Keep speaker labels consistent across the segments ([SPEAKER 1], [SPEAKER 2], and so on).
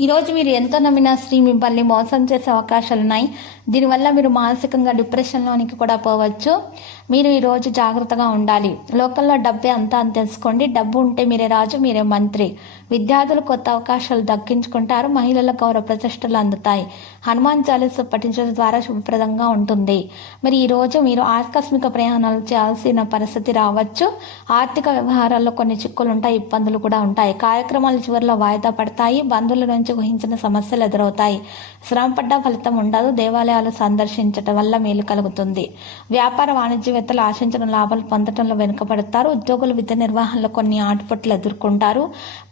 [SPEAKER 1] ఈరోజు మీరు ఎంతో నమ్మినా స్త్రీ మిమ్మల్ని మోసం చేసే అవకాశాలు ఉన్నాయి. దీనివల్ల మీరు మానసికంగా డిప్రెషన్లోనికి కూడా పోవచ్చు. మీరు ఈరోజు జాగ్రత్తగా ఉండాలి. లోకల్లో డబ్బే అంతా అని తెలుసుకోండి. డబ్బు ఉంటే మీరే రాజు మీరే మంత్రి. విద్యార్థులు కొత్త అవకాశాలు దక్కించుకుంటారు. మహిళల గౌరవ ప్రతిష్టలు అందుతాయి. హనుమాన్ చాలీస పఠించడం ద్వారా శుభప్రదంగా ఉంటుంది. మరి ఈరోజు మీరు ఆకస్మిక ప్రయాణాలు చేయాల్సిన పరిస్థితి రావచ్చు. ఆర్థిక వ్యవహారాల్లో కొన్ని చిక్కులు ఉంటాయి ఇబ్బందులు కూడా ఉంటాయి. కార్యక్రమాలు చివరిలో వాయిదా పడతాయి. బంధువుల నుంచి ఊహించిన సమస్యలు ఎదురవుతాయి. శ్రమపడ్డ ఫలితం ఉండదు. దేవాలయాలు సందర్శించటం వల్ల మేలు కలుగుతుంది. వ్యాపార వాణిజ్యవేత్తలు ఆశించిన లాభాలు పొందటంలో వెనుకబడతారు. ఉద్యోగులు విద్య నిర్వహణలో కొన్ని ఆటుపట్లు ఎదుర్కొంటారు.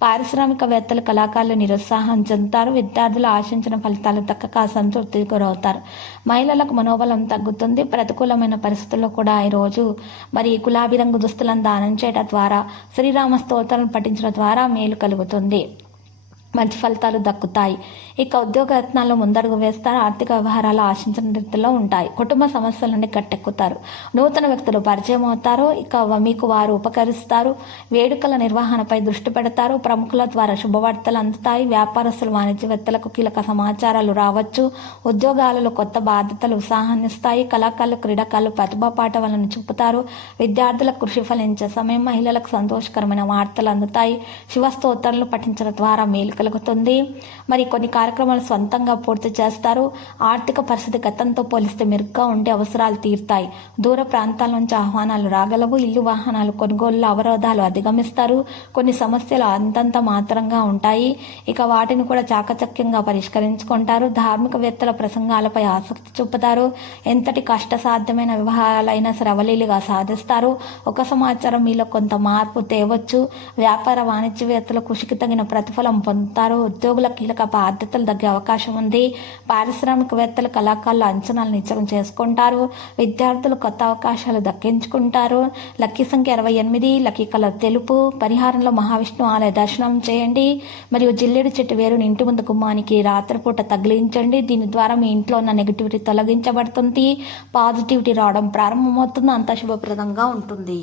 [SPEAKER 1] పారిశ్రామికవేత్తలు కళాకారులు నిరుత్సాహం చెందుతారు. విద్యార్థులు ఆశించిన ఫలితాలు దక్కక అసంతృప్తికి గురవుతారు. మహిళలకు మనోబలం తగ్గుతుంది. ప్రతికూలమైన పరిస్థితుల్లో కూడా ఈరోజు మరి గులాబీ రంగు దుస్తులను దానం చేయడం ద్వారా శ్రీరామ స్తోత్రాలను పఠించడం ద్వారా మేలు కలుగుతుంది. మంచి ఫలితాలు దక్కుతాయి. ఇక ఉద్యోగ యత్నాల్లో ముందడుగు వేస్తారు. ఆర్థిక వ్యవహారాలు ఆశించిన రీతిలో ఉంటాయి. కుటుంబ సమస్యల నుండి గట్టెక్కుతారు. నూతన వ్యక్తులు పరిచయం అవుతారు. ఇక మీకు వారు ఉపకరిస్తారు. వేడుకల నిర్వహణపై దృష్టి పెడతారు. ప్రముఖుల ద్వారా శుభవార్తలు అందుతాయి. వ్యాపారస్తులు వాణిజ్యవేత్తలకు కీలక సమాచారాలు రావచ్చు. ఉద్యోగాలలో కొత్త బాధ్యతలు ఉత్సాహాన్నిస్తాయి. కళాకారులు క్రీడాకారులు ప్రతిభా పాఠవాలను చూపుతారు. విద్యార్థులకు కృషి ఫలించే సమయం మహిళలకు సంతోషకరమైన వార్తలు అందుతాయి. శివస్తోత్రాలు పఠించడం ద్వారా మేలు కలుగుతుంది. మరి కొన్ని కార్యక్రమాలు సొంతంగా పూర్తి చేస్తారు. ఆర్థిక పరిస్థితి గతంతో పోలిస్తే మెరుగ్గా ఉండే అవసరాలు తీరుతాయి. దూర ప్రాంతాల నుంచి ఆహ్వానాలు రాగలవు. ఇల్లు వాహనాలు కొనుగోలు అవరోధాలు అధిగమిస్తారు. కొన్ని సమస్యలు అంతంత మాత్రంగా ఉంటాయి. ఇక వాటిని కూడా చాకచక్యంగా పరిష్కరించుకుంటారు. ధార్మికవేత్తల ప్రసంగాలపై ఆసక్తి చూపుతారు. ఎంతటి కష్టసాధ్యమైన వ్యవహారాలైనా సరే అవలీలుగా సాధిస్తారు. ఒక సమాచారం మీలో కొంత మార్పు తేవచ్చు. వ్యాపార వాణిజ్యవేత్తల కృషికి తగిన ప్రతిఫలం పొందుతారు ఉద్యోగుల కీలక బాధ్యతలు తగ్గే అవకాశం ఉంది. పారిశ్రామికవేత్తలు కళాకారులు అంచనాలు నిత్యం చేసుకుంటారు. విద్యార్థులు కొత్త అవకాశాలు దక్కించుకుంటారు. లక్కీ సంఖ్య ఇరవై ఎనిమిది లక్కీ కలర్ తెలుపు పరిహారంలో మహావిష్ణు ఆలయ దర్శనం చేయండి. మరియు జిల్లేడు చెట్టు వేరుని ఇంటి ముందు గుమ్మానికి రాత్రిపూట తగిలించండి. దీని ద్వారా మీ ఇంట్లో ఉన్న నెగిటివిటీ తొలగించబడుతుంది. పాజిటివిటీ రావడం ప్రారంభమవుతుంది. అంత శుభప్రదంగా ఉంటుంది.